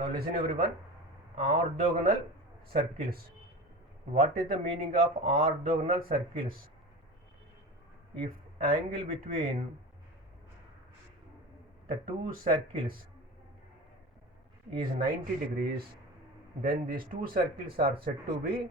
Now listen everyone. Orthogonal circles. What is the meaning of orthogonal circles? If angle between the two circles is 90 degrees, then these two circles are said to be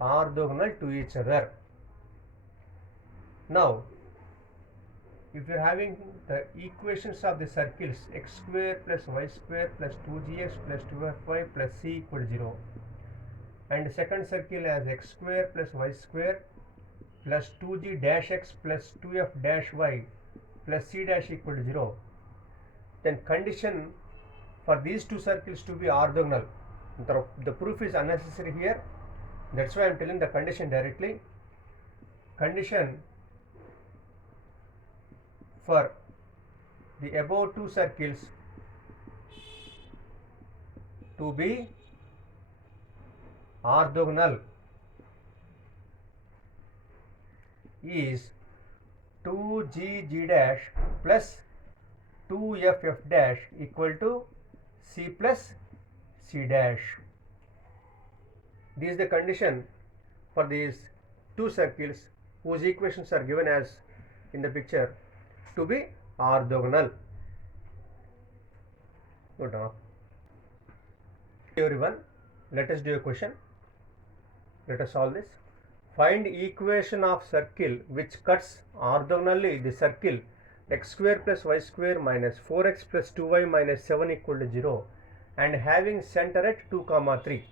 orthogonal to each other. Now, if you are having the equations of the circles x square plus y square plus 2gx plus 2fy plus c equal to 0, and second circle as x square plus y square plus 2g dash x plus 2f dash y plus c dash equal to 0, then condition for these two circles to be orthogonal. The proof is unnecessary here. That's why I am telling the condition directly. Condition for the above two circles to be orthogonal is 2g dash plus 2f dash equal to c plus c dash. This is the condition for these two circles whose equations are given as in the picture to be orthogonal. Good now. Everyone, let us do a question. Let us solve this. Find equation of circle which cuts orthogonally the circle x square plus y square minus 4x plus 2y minus 7 equal to 0 and having center at 2, 3.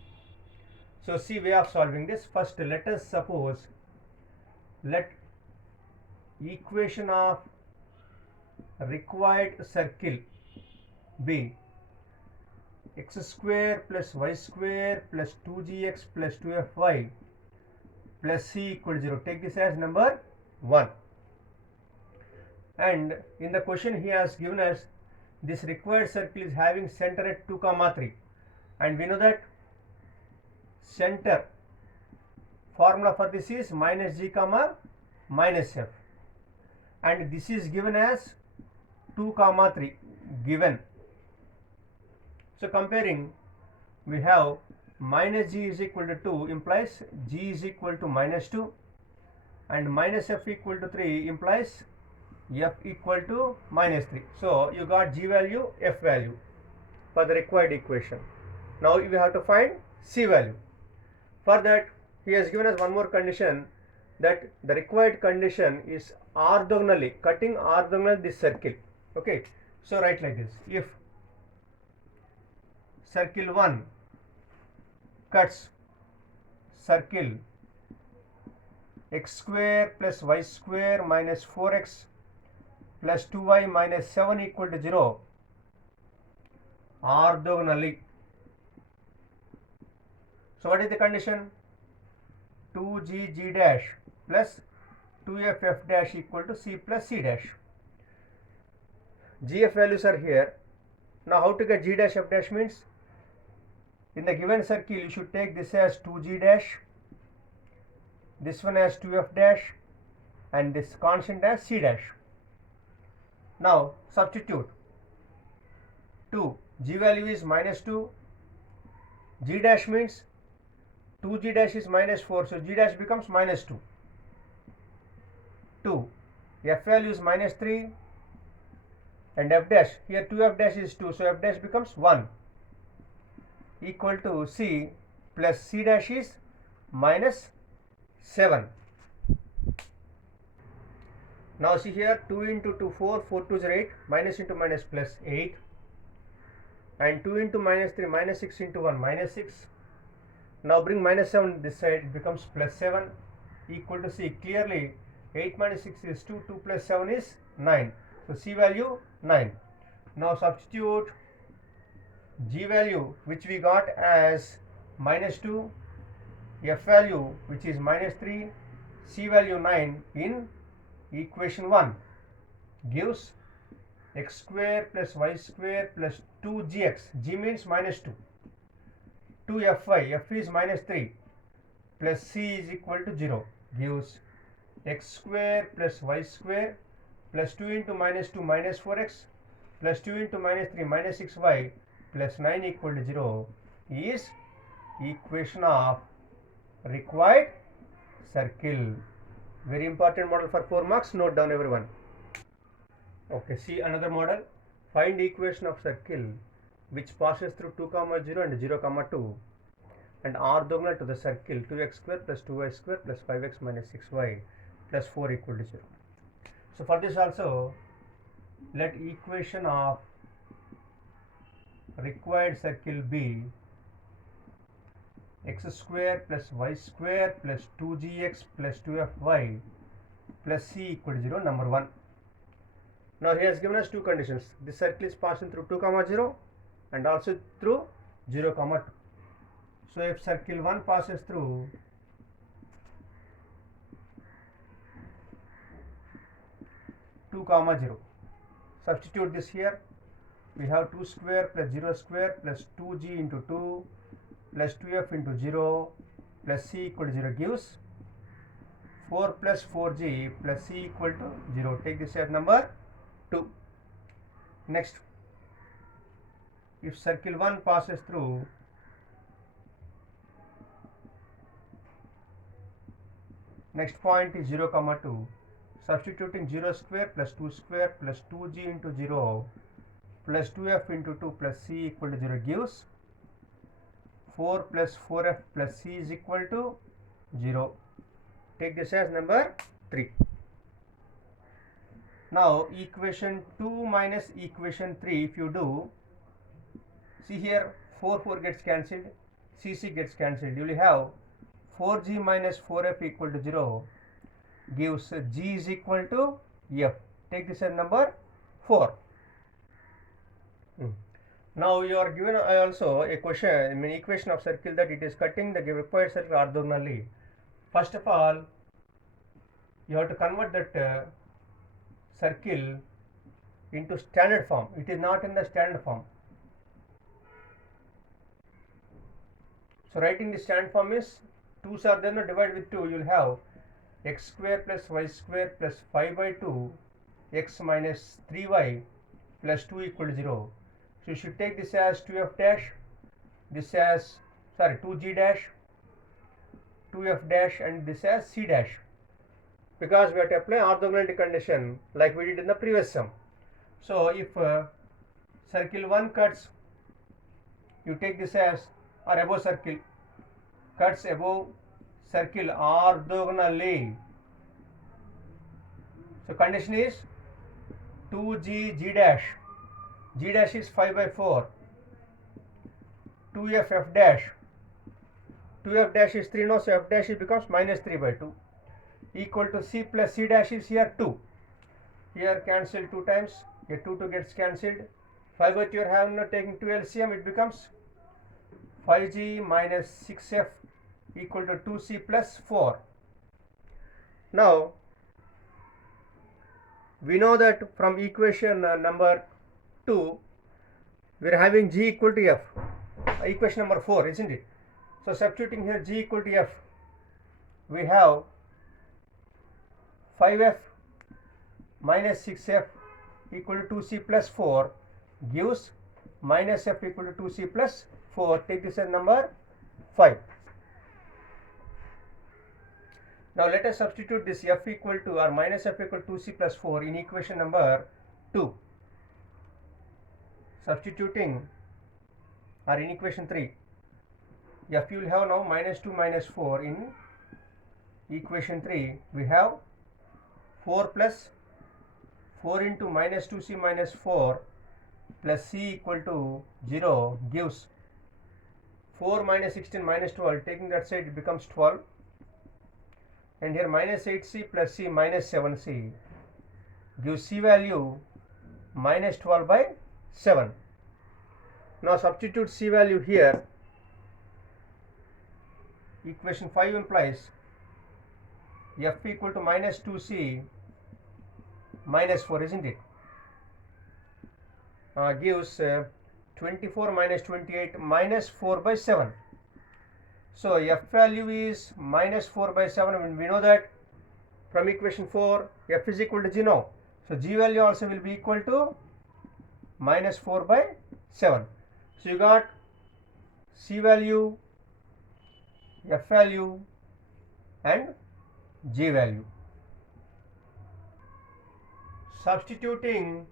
So see way of solving this. First let us suppose let equation of required circle be x square plus y square plus 2gx plus 2fy plus c equal to 0. Take this as number 1. And in the question he has given us this required circle is having center at 2, 3, and we know that center formula for this is minus g comma minus f, and this is given as 2, 3 given. So comparing, we have minus g is equal to 2 implies g is equal to minus 2, and minus f equal to 3 implies f equal to minus 3. So you got g value, f value for the required equation. Now we have to find c value. For that he has given us one more condition, that the required condition is orthogonally cutting orthogonal this circle. Okay, so write like this: if circle 1 cuts circle x square plus y square minus 4x plus 2y minus 7 equal to 0 orthogonally. So what is the condition? 2g dash plus 2f dash equal to c plus c dash. Gf values are here. Now how to get g dash f dash means, in the given circle you should take this as 2g dash, this one as 2f dash, and this constant as c dash. Now substitute 2, g value is minus 2, g dash means 2g dash is minus 4, so g dash becomes minus 2. 2, f value is minus 3, and f dash, here 2f dash is 2, so f dash becomes 1 equal to c plus c dash is minus 7. Now see here, 2 into 2 4, 4 2 is 8, minus into minus plus 8, and 2 into minus 3 minus 6 into 1 minus 6. Now bring minus 7 this side, it becomes plus 7 equal to c. Clearly 8 minus 6 is 2, 2 plus 7 is 9. So c value 9. Now substitute g value which we got as minus 2, f value which is minus 3, c value 9 in equation 1 gives x square plus y square plus 2gx, g means minus 2, 2fy, f is minus 3 plus c is equal to 0 gives x square plus y square plus 2 into minus 2 minus 4x plus 2 into minus 3 minus 6y plus 9 equal to 0 is equation of required circle. Very important model for 4 marks. Note down everyone. Okay, see another model. Find equation of circle which passes through 2 comma 0 and 0 comma 2 and orthogonal to the circle 2x square plus 2y square plus 5x minus 6y plus 4 equal to 0. So for this also, let equation of required circle be x square plus y square plus 2gx plus 2fy plus c equal to 0, number 1. Now he has given us two conditions. This circle is passing through 2 comma 0 and also through 0 comma 2. So if circle 1 passes through two comma 0, substitute this here. We have 2 square plus 0 square plus 2g into 2 plus 2f into 0 plus c equal to 0 gives 4 plus 4g plus c equal to 0. Take this as number 2. Next, if circle 1 passes through next point is 0 comma 2, substituting 0 square plus 2 square plus 2g into 0 plus 2f into 2 plus c equal to 0 gives 4 plus 4f plus c is equal to 0. Take this as number 3. Now equation 2 minus equation 3, if you do, see here 4 gets cancelled, cc gets cancelled. You will have 4g minus 4f equal to 0 gives g is equal to f. Take this as number 4. Now you are given also a question, equation of circle that it is cutting the required circle orthogonally. First of all, you have to convert that circle into standard form. It is not in the standard form. So writing the standard form is 2's are then divided with 2. You will have x square plus y square plus 5 by 2 x minus 3y plus 2 equal to 0. So you should take this as 2f dash, this as 2g dash, 2f dash, and this as c dash, because we have to apply orthogonality condition like we did in the previous sum. So if circle 1 cuts, you take this as, or above circle, cuts above circle orthogonally. So condition is 2g g dash, g dash is 5 by 4, 2f f dash, 2f dash is 3 now, so f dash becomes minus 3 by 2 equal to c plus c dash is here 2. Here cancel 2 times, here 2 gets cancelled, 5 by 2 you are having now taking 2 LCM, it becomes 5g minus 6f equal to 2c plus 4. Now we know that from equation number 2 we are having g equal to f, equation number 4, isn't it? So substituting here g equal to f, we have 5f minus 6f equal to 2c plus 4 gives minus f equal to 2c plus 4. Take this as number 5. Now let us substitute this f equal to or minus f equal to 2c plus 4 in equation number 2. Substituting or in equation 3, f you will have now minus 2 minus 4. In equation 3 we have 4 plus 4 into minus 2c minus 4 plus c equal to 0 gives 4 minus 16 minus 12, taking that side it becomes 12, and here minus 8c plus c minus 7c gives c value minus 12 by 7. Now substitute c value here. Equation 5 implies f equal to minus 2c minus 4, isn't it? Gives 24 minus 28 minus 4 by 7. So f value is minus 4 by 7, and we know that from equation 4 f is equal to g now. So g value also will be equal to minus 4 by 7. So you got C value, F value and G value. Substituting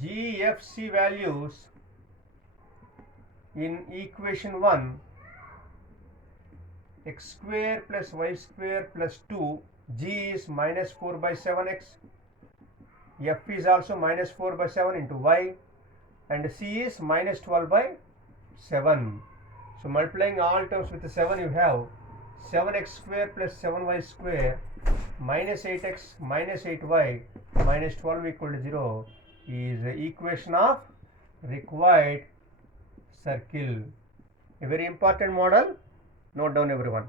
G, F, C values in equation 1, x square plus y square plus 2, G is minus 4 by 7x, F is also minus 4 by 7 into y, and C is minus 12 by 7. So multiplying all terms with 7, you have 7x square plus 7y square minus 8x minus 8y minus 12 equal to 0 is the equation of required circle. A very important model. Note down everyone.